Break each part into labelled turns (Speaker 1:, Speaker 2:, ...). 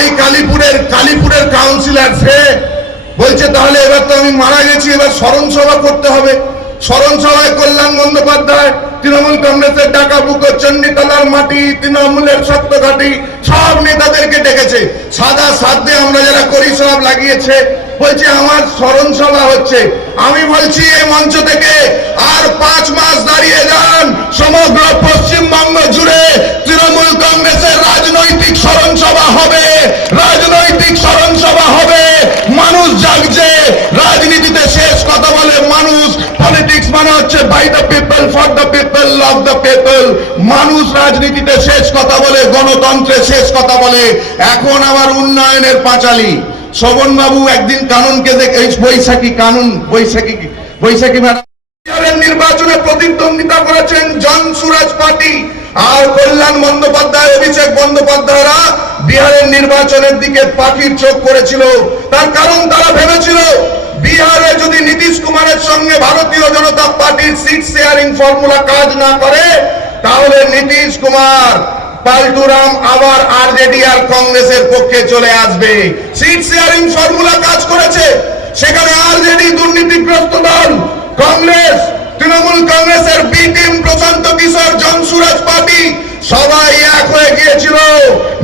Speaker 1: এই কালীপুরের কালীপুরের কাউন্সিলর সে বলছে, তাহলে এবার তো আমি মারা গেছি, এবার স্মরণ সভা করতে হবে। স্মরণ সভায় কল্যাণ বন্দ্যোপাধ্যায় তৃণমূল কংগ্রেসের ডাকা বুকো চণ্ডীতলার মাটি, তৃণমূলের শক্ত ঘাটি, সব নেতাদেরকে ডেকেছে। সাদা সাধ্যে আমরা যারা করি সব লাগিয়েছে, বলছে, আমার স্মরণ সভা হচ্ছে। আমি বলছি এই মঞ্চ থেকে আর পাঁচ মাস দাঁড়িয়ে যান। সমগ্র পশ্চিমবঙ্গ জুড়ে তৃণমূল কংগ্রেসের রাজনৈতিক for the people love the people মানুষ রাজনীতিতে শেষ কথা বলে, গণতন্ত্রে শেষ কথা বলে। এখন আবার উন্নয়নের পাঁচালী। শোভন বাবু একদিন কানুনকে দেখে বৈশাখী কানুন, বৈশাখী বৈশাখী ম্যাডাম। নির্বাচনে প্রতিদ্বন্দ্বিতা করেছেন জন সুরাজ পার্টি। আর কল্যাণ বন্দ্যোপাধ্যায়, অভিষেক বন্দ্যোপাধ্যায়রা বিহারের নির্বাচনের দিকে পাখির চোখ করেছিল। তার কারণ তারা ভেবেছিল বিহারে যদি নীতিশ কুমারের সঙ্গে ভারতীয় জনতা পার্টির সিট শেয়ারিং ফর্মুলা কাজ না করে, তাহলে নীতিশ কুমার পাল্টুরাম আবার আরজেডি আর কংগ্রেসের পক্ষে চলে আসবে। সিট শেয়ারিং ফর্মুলা কাজ করেছে। সেখানে আরজেডি দুর্নীতিগ্রস্ত দল, কংগ্রেস, তৃণমূল কংগ্রেসের B team Prashant Kishor Jan Suraaj party, সবাই এক হয়ে গিয়েছিল।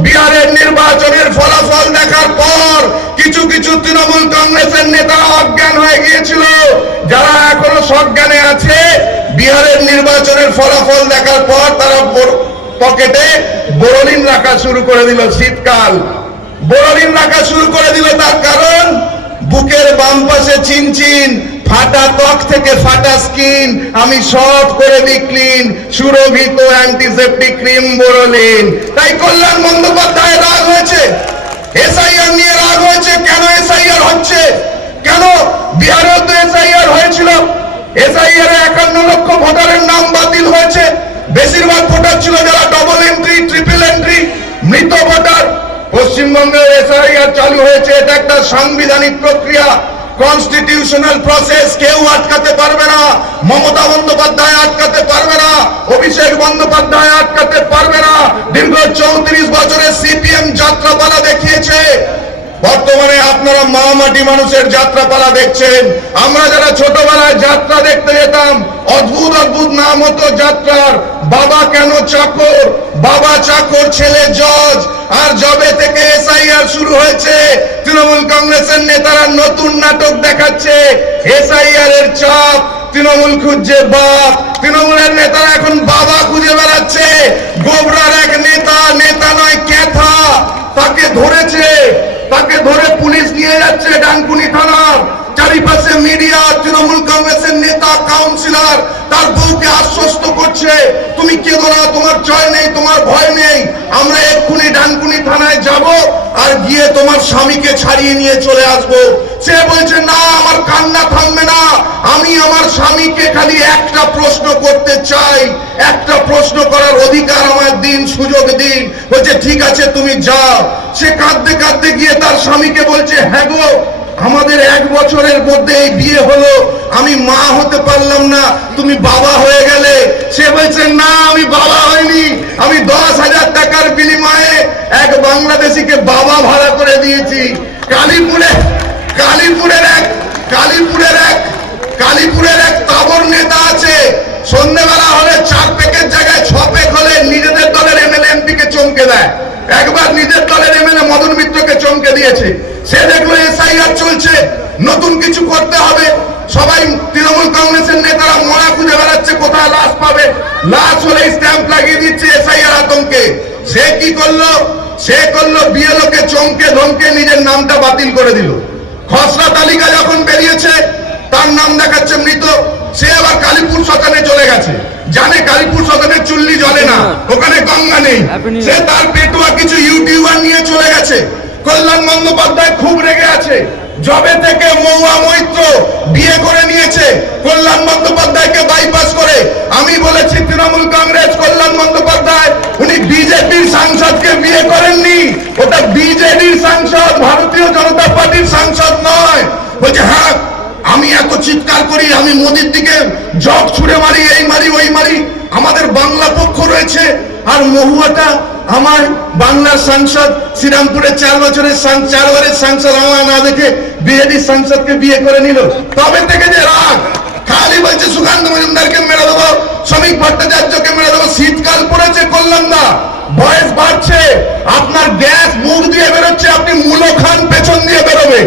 Speaker 1: বিহারের নির্বাচনের ফলাফল দেখার কিছু কিছু তৃণমূল কংগ্রেসের নেতা অজ্ঞান হয়ে গিয়েছিল। যারা এখনও সজ্ঞানে আছে, বিহারের নির্বাচনের ফলাফল দেখার পর তারা পকেটে বোরলিন রাখা শুরু করে দিল শীতকাল। বোরলিন রাখা শুরু করে দিল তার কারণ, বুকের বাম পাশে চিনচিন ফাটা ত্বক থেকে ফাটা স্কিন, আমি সব করে দিই ক্লিন সুরভিত অ্যান্টিসেপ্টিক ক্রিম বোরলিন। তাই কল্যাণ বন্দ্যোপাধ্যায় রাগ হয়েছে এসআইআর নিয়ে রাগ হয়েছে কেন এসআইআর হচ্ছে কেন বিহারেও তো এসআইআর হয়েছিল এসআইআর একান্ন লক্ষ ভোটারের নাম বাতিল হয়েছে। বেশিরভাগ ভোটার ছিল যারা ডবল এন্ট্রি ট্রিপল এন্ট্রি মৃত ভোটার। পশ্চিমবঙ্গে এসআইআর চালু হয়েছে। এটা একটা সাংবিধানিক প্রক্রিয়া। কনস্টিটিউশনাল প্রসেস কেউ আটকাতে পারবে না। মমতা বন্দ্যোপাধ্যায় আটকাতে পারবে না। অভিষেক বন্দ্যোপাধ্যায় আটকাতে পারবে না। দীর্ঘ চৌত্রিশ বছরের সিপিএম যাত্রাপালা দেখিয়েছে। বর্তমানে আপনারা মা মাটি মানুষের যাত্রাপালা দেখছেন। আমরা যারা ছোটবেলায় যাত্রা দেখতে যেতাম, অদ্ভুত অদ্ভুত নাম হতো যাত্রার। বাবা কেন চাকর? বাবা চাকর ছেলে জজ। আর জবে থেকে এসআইআর শুরু হয়েছে। তৃণমূল কংগ্রেসের নেতারা নতুন নাটক দেখাচ্ছে। এসআইআর এর চাপ, তৃণমূল খুঁজছে বাপ। তৃণমূলের নেতারা এখন বাবা খুঁজে বেড়াচ্ছে। গোবরার এক নেতা নেতা নয় যাচ্ছে ডানকুনি থানার চারিপাশে মিডিয়া, তৃণমূল কংগ্রেসের নেতা, কাউন্সিলর, তার বউকে আশ্বস্ত করছে। তুমি কেঁদো না, তোমার জয় নেই, তোমার ভয় নেই। আমরা এক্ষুনি ডানকুনি থানায় যাব আর গিয়ে তোমার স্বামীকে ছাড়িয়ে নিয়ে চলে আসব। সে বলছে, না, আমার কান্না থামবে না। আমি আমার স্বামীকে খালি একটা প্রশ্ন করতে চাই। একটা প্রশ্ন করার অধিকার আমার দিন, সুযোগ দিন। বলছে, ঠিক আছে, তুমি যাও। সে কাঁদতে কাঁদতে গিয়ে তার স্বামীকে বলছে হ্যাঁ গো, আমাদের এক বছরের মধ্যে এই বিয়ে হলো। আমি মা হতে পারলাম না, তুমি বাবা হয়ে গেলে। সে বলছে, না, আমি বাবা হয়নি আমি দশ হাজার টাকার বিনিময়ে এক বাংলাদেশিকে বাবা ভাড়া করে দিয়েছি। কালীপুরে কালীপুরের এক কালীপুরের এক কালীপুরের এক তাবর নেতা আছে। সন্ধ্যেবেলা হলে চার পেকের জায়গায় ছ পেক হলে নিজেদের দলের এমএলএ এমপি কে চমকে দেয়। একবার নিজের দলের এমএলএ মদন মিত্রকে চমকে দিয়েছে। সে দেখল এসআইআর চলছে, নতুন কিছু করতে হবে। সবাই তৃণমূল কংগ্রেসের নেতারা মরা খুঁজে বেড়াচ্ছে, কোথায় লাশ পাবে? লাশ হলে স্ট্যাম্প লাগিয়ে দিচ্ছে এসআইআর আতঙ্কে। সে কি করল? সে করল বিএলওকে চমকে ধমকে নিজের নামটা বাতিল করে দিল। খসড়া তালিকা যখন বেরিয়েছে, তার নাম দেখাচ্ছে মৃত। সে আবার কালীপুর শ্মশানে চলে গেছে। জানে কালীপুর শ্মশানে চুল্লি জ্বলে না, ওখানে গঙ্গা নেই। সে তার পেটুয়া কিছু ইউটিউবার নিয়ে চলে গেছে। কল্যাণ বন্দ্যোপাধ্যায় খুব রেগে আছে। জবে থেকে মৌয়া মৈত্র বিয়ে করে নিয়েছে। কল্যাণ বন্দ্যোপাধ্যায়কে বাইপাস করে আমি বলেছি তৃণমূল কংগ্রেস কল্যাণ বন্দ্যোপাধ্যায় উনি বিজেপির সাংসদকে বিয়ে করেননি ওটা বিজেডির সাংসদ ভারতীয় জনতা পার্টির সাংসদ নয় বলছে হ্যাঁ আমি এত চিৎকার করি, আমি মোদির দিকে জগ ছুড়ে মারি, এই মারি, ওই মারি। আমাদের বাংলা পক্ষ রয়েছে। আর মহুয়াটা আমার বাংলার সাংসদ, শ্রীরামপুরের চার বছরের চারবারের সাংসদ, আমার না দেখে বিজেডি সাংসদকে বিয়ে করে নিল। তবে থেকে যে রাগ। খালি বলছে, সুকান্ত মজুমদারকে মেরে দেবো, শ্রমিক ভট্টাচার্যকে মেরে দেবো, শীতকাল পড়েছে, কল্যাণ দা। বয়স বাড়ছে, আপনার গ্যাস মুখ দিয়ে বেরোচ্ছে, আপনি মূলো খান, পেছন দিয়ে বেরোবে।